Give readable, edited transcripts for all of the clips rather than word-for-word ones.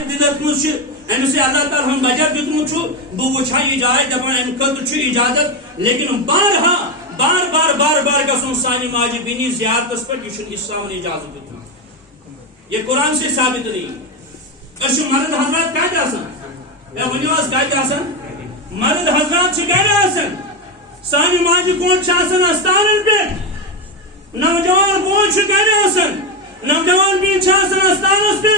دلت مجھ امس اللہ تعالیٰ ہم بجٹ دیتمت بہ وچھا یہ جائے دپان ام خطر اجازت لیکن بارہا بار بار بار بار گھن سانہ ماجہ بینی زیارتس پہ یہ اسلام اجازت دیتمت یہ قرآن سے ثابت نہیں مرد حضرات کتہ آسان ونیو حظ کتہ آسان مرد حضرات گھر آسان سانہ ماجہ کونٹ آسان استانن پہ نوجوان بوڑ گھر آسان نوجوان بین آسان استانس پہ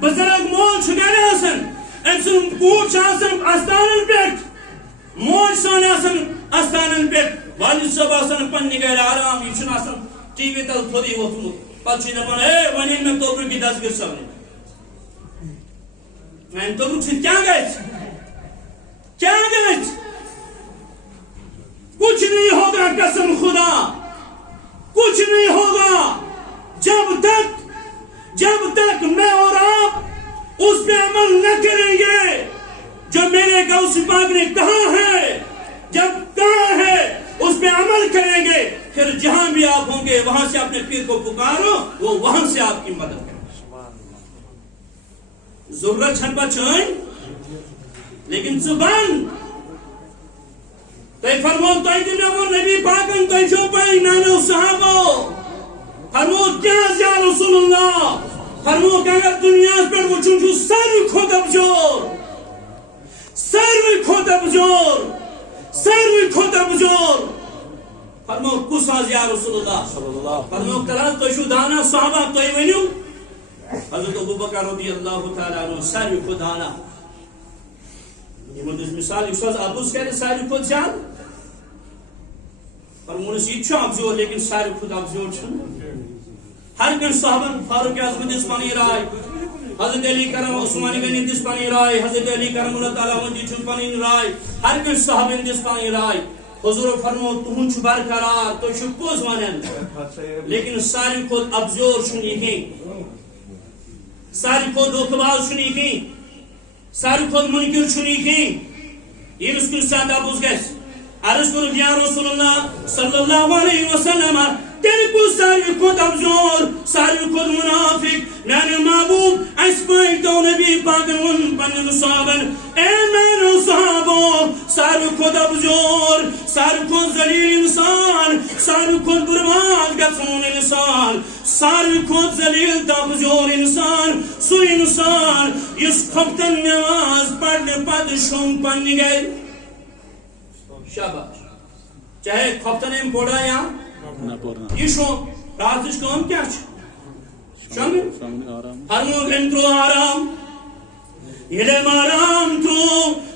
بزرگ مول گھر آسان ام سن کوٹ استانن پہ موج سان آسان استانن پہ والد صاحب آسان پنہ گھر آرام یہ آسان ٹی وی تل تھوڑی ووتمت پتہ دپان اے ون مے توبر کی دستگیر سمجھ میں توبر سی کیا کیا کچھ نہیں ہوگا قسم خدا کچھ نہیں ہوگا جب تک میں اور آپ اس پہ عمل نہ کریں گے جو میرے غوث پاک نے کہا ہے جب کہا ہے اس پہ عمل کریں گے پھر جہاں بھی آپ ہوں گے وہاں سے اپنے پیر کو پکارو وہ وہاں سے آپ کی مدد کرے ضرورت چھن بچائیں لیکن زبان تو فرمو تو وہ نبی پاکن تو جو پائی نانو صحابو فرمو کیا یا رسول اللہ فرمو کہ اگر دنیا پر وچھن جو ساروی کھوت ابزور فرمو کس آز یا رسول اللہ فرمو کران تو شو دانا صحابہ تو ونیو حضرت ابوبکر رضی اللہ تعالیٰ عنہ ساروی کھوت دانا یہ مثال اس وقت ابوز کرے ساروی کھوت زیاد فرمونس یہ ابزور لیکن ساروی کھوت ابزور ہر کن صحابن فاروق اعظم دس پنی رائے حضرت علی کرم عثمان غنی دس پنی رائے حضرت علی کرم اللہ تعالیٰ عنہ دس پنی رائے ہر کن صحابن دس پنی رائے حضور فرمو تہن برقرار تو پوز ونان لیکن ساروی کھوت ابزور یہ ساروی کھوت دھوکہ باز یہ ساروی کھوت منکر یہ یمس کن سات ابوز گھس عرض کرو یا رسول اللہ صلی اللہ علیہ وسلم تیل کو ساروی کھوت ابزور ساروی کھوت منافق میانے محبوب اس پاک تو نبی پاک ون پنن صحابن اے میانو صحابو ساروی کھوت ابزور ساروی کھوت ذلیل انسان ساروی کھوت برباد گژھن انسان ساروی کھوت ذلیل تو ابزور انسان سو انسان یس خفتن نماز پڑھنے پتہ شوم پنہ گھر شاباش چاہے خفتن ام پوڑا یا یہ شو راتش کام کیا شامل فرمو گھنٹو آرام علم آرام تو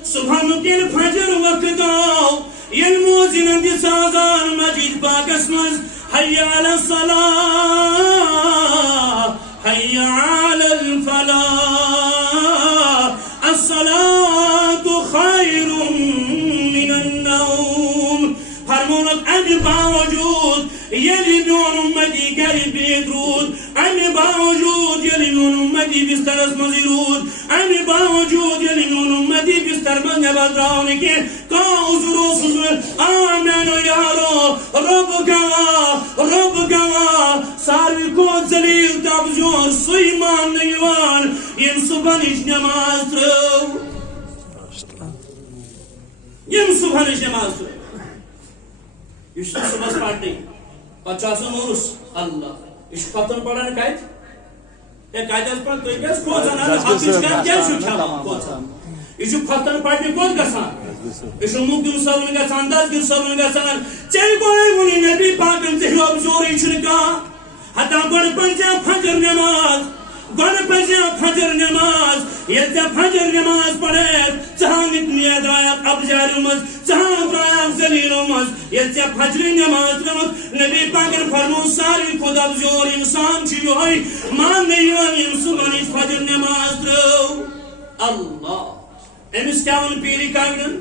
صبح مکن فجر وقت آو یہ موزن دی سازان مجید پاک اسمز حی علی الصلاة حی علی الفلاح الصلاة خیر من النوم فرمونک ام باوجود یلی میون امتی گری بیدرود ام باوجود یلی میون امتی بستر از مزیرود ام باوجود یلی میون امتی بستر من نبادرانی که کا حضور و سزور آمین و یارو رب گوا ساروی کھوت ذلیل تابزور سویمان نیوان یم صبحنش نماز ترو یم صبحنش نماز ترو یہ صبح پڑھنے پچاسن مورس اللہ یہ ختم پڑھنے کت یہ کتس پہ تھی کس کھوژان حقش کیا کھان یہ ختم پڑھنے کوت گھان یہ مقدم صبن گھان دستگیر صبن گھان ٹھیک گوے ونی نبی پاکن ٹھیک ابزور یہ کھانا ہتا گوڑ پڑھا فجر نماز گوڑ پڑھا فجر نماز یہ فجر نماز پڑھے ژھان نکلیا درایات ابزار مز ژھان درایات ذلیلوں مز یہ فجر نماز ترمت نبی پاکن فرمو ساروی کھوت ابزور انسان یہ مان نہیں صبح فجر نماز ترو اللہ امس کیا ون پیری کامن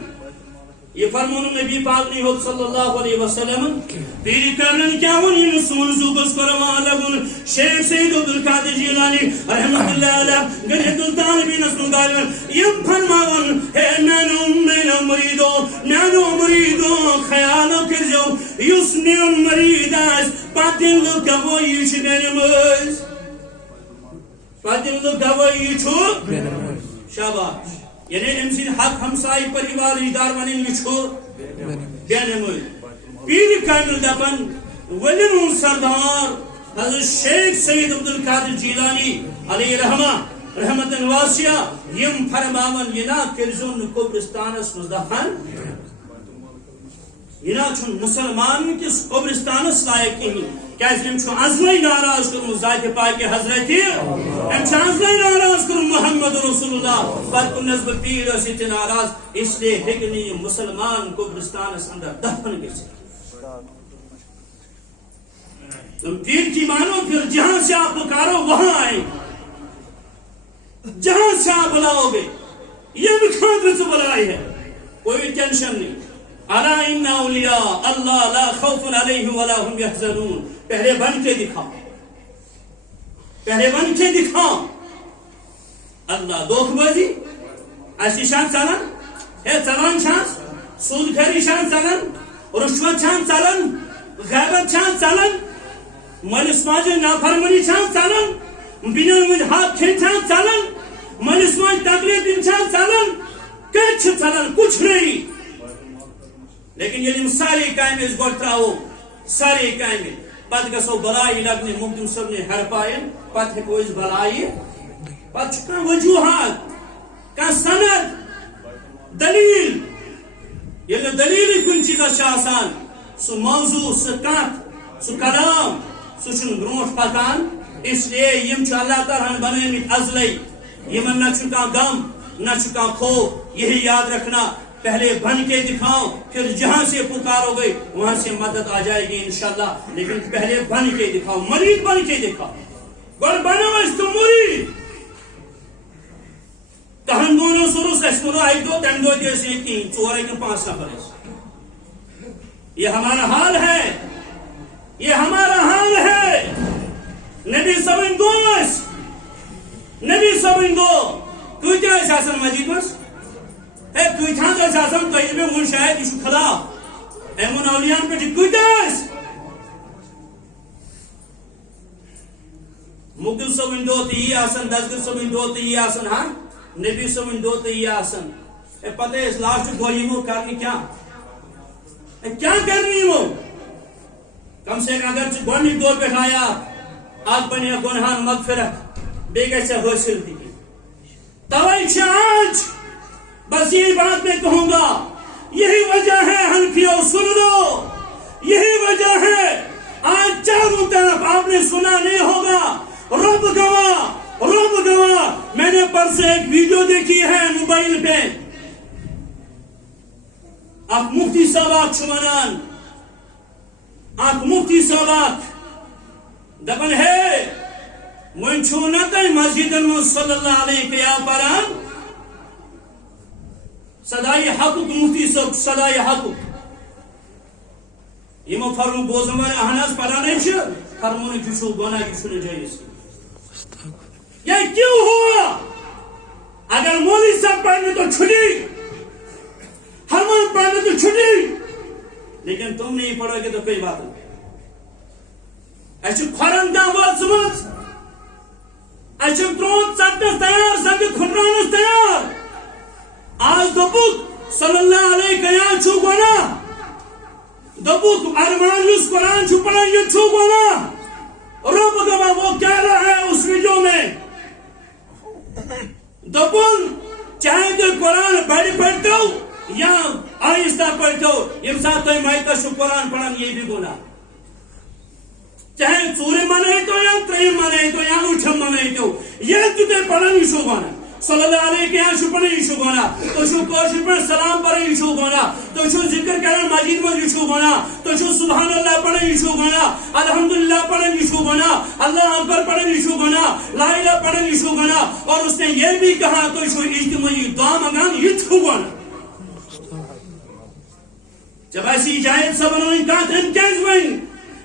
یہ فرمون نبی پاک نے ہوت صلی اللہ علیہ وسلم پیری کرن کیا ون سون زوبس فرمان لگن شیخ سید عبدالقادر جیلانی رحمۃ اللہ علیہ گنہت الطالبین اسم غالبا یم فرماون اے میانو مریدو خیال کرجو یس میون مرید آس پتن لکا وہ یہ میرے مز پتہ گواہی شاباش یعنی ام سن حق ہمسائے پریوار ادار ون یہ بے نماز پیر کامل دپان ولین ہند سردار حضرت شیخ سید عبدالقادر جیلانی علیہ رحمہ رحمت واسعہ یم فرماون یہ نا کرزون قبرستانس مز دفن یہ نا چھن مسلمان کس قبرستانس لائق کہیں کیازِ یم چھُ ازلے ناراض کرمت ذات پاک حضرت ام چھ ازلے ناراض کرمت محمد رسول اللہ پتہ کنس بہ پیر ٲسِتھ تہِ ناراض اس لیے ہیٚکہِ نہٕ یہ مسلمان قبرستانس اندر دفن گژھِتھ تم پیر کی مانو پھر جہاں سے آپ پکارو وہاں آئے جہاں سے آپ بلاؤ گے یہ بھی خاطر سے بلائی ہے کوئی ٹینشن نہیں الا ان اولیاء اللہ لا خوف علیہم ولا هم يحزنون پہلے بن کے دکھاؤ پہلے بن کے دکھاؤ اللہ دوکھ بازی ایسی شان چلن ہے چلان شان سود خیری شان چلن رشوت شان چلن غیبت شان چلن مالس ماجہ نافرمانی چھان چلن بینن مجھ ہاتھ کھین چھان چلن مالس ماجہ تقلید دن چھان چلن کچھ چلن کچھ نہیں لیکن یہ سارے کامیں اس گوڑ تراؤ سارے کامیں پت گسو بلائی لگنے مقدم صاحب نے ہر پائن پت ہے کوئی بلائی پت کان وجوہات کان سند دلیل یہ دلیل کن چیز آسان سو موضوع سو کات سو کلام سوچن برونٹ پکان اس لیے یم چھ اللہ تعالیٰ بنامت ازلے یمن نہ چھ غم نہ چھ خوف یہی یاد رکھنا پہلے بن کے دکھاؤ پھر جہاں سے پکارو گے وہاں سے مدد آ جائے گی انشاءاللہ لیکن پہلے بن کے دکھاؤ مرید بن کے دکھاؤ گوڑ بنو اس تو مرید تہن دونوں سرس اس منو آئی دو تم دو جیسے کی چور ہے کہ 5 نفر یہ ہمارا حال ہے یہ ہمارا حال ہے نبی صبن دوس نبی صبن دو کتیا آسان مسجد مس ہے کتان آسان تھی مے ون شاید یہ خلاف امن اولیان پہ کتیا مقدم صبن دو تو یہ آسان دسگر صبن دو تو یہ آسان ہاں نبی صبن دو تو یہ آسان پتہ ہے اس لاسٹ دو یہ کرنی کیا کرنی وہ کم سے کم اگر گونی دور پہ آیا آج بنی گنہان مغفرت بے گیسے حاصل دی توئی آج بس یہی بات میں کہوں گا یہی وجہ ہے حنفیوں سن لو یہی وجہ ہے آج چاروں طرف آپ نے سنا نہیں ہوگا رب گواہ میں نے پرسے ایک ویڈیو دیکھی ہے موبائل پہ آپ مفتی صاحب چھمانان آپ مفتی صاحب دپن ہے من چھو نہ تھی مسجد صلی اللہ علیہ کیا پران صدای حق مفتی صاحب صدای حق یہ فرمو بوزن والے اہناز پرانے فرمون کی گونا کی جائز یہ کیوں ہوا اگر مولوی صاحب پڑھنے تو چھٹی ہرمان پڑھنے تو چھٹی لیکن تم نہیں پڑھو گے تو کوئی بات نہیں ایسے کھرن دعوت سمجھ ایسے ترون چٹنس تیار زنگ کھنرانس تیار آج دبوک صلی اللہ علیہ کیا چھو گونا دبوک ارمان اس قرآن چھو پڑھا یہ چھو گونا رب گواہ وہ کہہ رہا ہے اس ویڈیو میں دبون چاہے کہ قرآن بڑی پڑھتے ہو یا آہستہ پڑھتے ہو یہ ساتھ تو مائتہ شو قرآن پڑھن یہ بھی گونا چاہے چورے مانے تو یا ترہیم مانے تو یا اٹھم مانے تو یہ تُتے پڑھن ہی شو گونا صلی اللہ علیہ کے یہاں شو پڑھن ہی شو گونا تو شو کوشش پر سلام پڑھن ہی شو گونا تو شو ذکر کرن مجید میں ہی شو گونا تو شو سبحان اللہ پڑھن ہی شو گونا الحمدللہ پڑھن ہی شو گونا اللہ اکبر پڑھن ہی شو گونا لا الہ پڑھن ہی شو گونا اور اس نے یہ بھی کہا تو شو اجتماعی دعا مگان یہ چھو گونا جب ایسی اجازت سبنوئی کاتن کیزوئی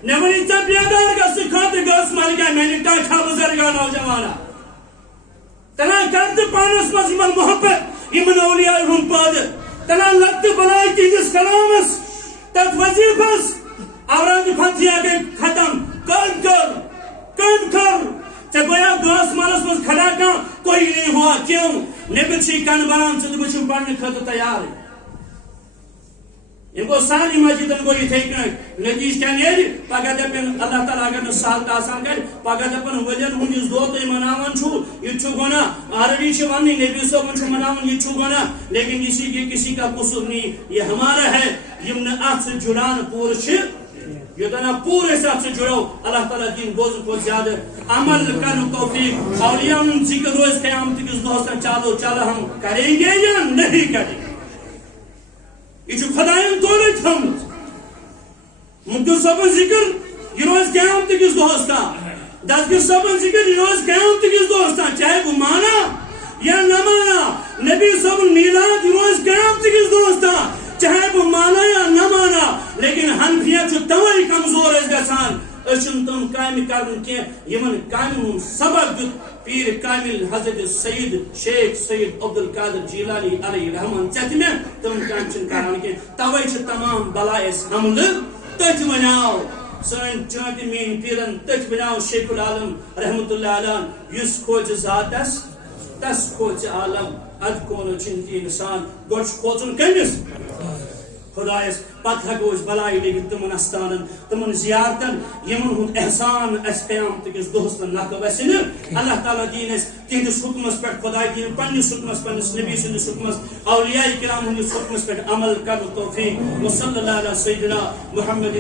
نمانی تب بیادار کا سکھات گاس مال گیا میں نے کہا کھا بزرگا نوجوانا تنا کرد پانس مزمن محبت امن اولیاء ہم پادر تنا لگت بلائی تیجس کلامس تت وزیفس اورانج پھنتیا کے ختم کن کر ژے گویا گاس مالس مز کھڑا کان کوئی نہیں ہوا کیوں نبی چھ کن بران ژٕ بچو پڑھنے خاطر تیار یہ گو ساری مسجدن گو یہ نتیج کیا نیرِ پگہ دپن اللہ تعالیٰ اگر سہل آسان کر پگہ دپن ولین ہندس دہ تھی مناوان چھو یہ چھو گنا آلریڈی چھ ونی نبی صاحب چھو مناوان یہ چھو گنا لیکن کسی کا قصور نہیں یہ ہمارا ہے یم نے ات سے جڑان پور یہ دنا پورے ساتھ سے جڑو اللہ تعالیٰ دین بوز کو زیادہ عمل کرنے توفیق اولیاء ان ذکر روز قیامت کس دوستان چالو چلو ہم کریں گے یا نہیں کریں گے یہ خدائن تولے تھمت مقدس صاحب ذکر یہ روز قیامت کس دوستان دستگیر صاحب ذکر یہ روز قیامت کس دوستان چاہے وہ مانا یا نہ مانا نبی صاحب میلاد یہ روز قیامت کس دوستان چاہے وہ مانا یا نہ مانا لیکن حنفیہ جو توئی کمزور ہے گسان اشن تم قائم کرن کی یمن قائم سبق دیت پیر کامل حضرت سید شیخ سید عبدالقادر جیلانی علیہ رحمان چت میں تم کام چن کران کی توئی چھ تمام بلائس حمل تج وناو سن چانت مین پیرن تج وناو شیخ العالم رحمت اللہ علیہ یس کھوج ذاتس تس کھوج عالم اد کون چنتی انسان گوش کھوچن کمس خدایس پتہ ہیکو اس بلائی لگت تمن استانن تمن زیارتن یمن ہند احسان اس قیامت کس دہس نقل وسن اللہ تعالیٰ دین اس تہندس حکمس پہ خدای دین پنس حکمس پنس نبی سندس حکمس اولیاء کرام ہندس حکمس پہ عمل کر توفیق وصلی اللہ علیہ سیدنا محمد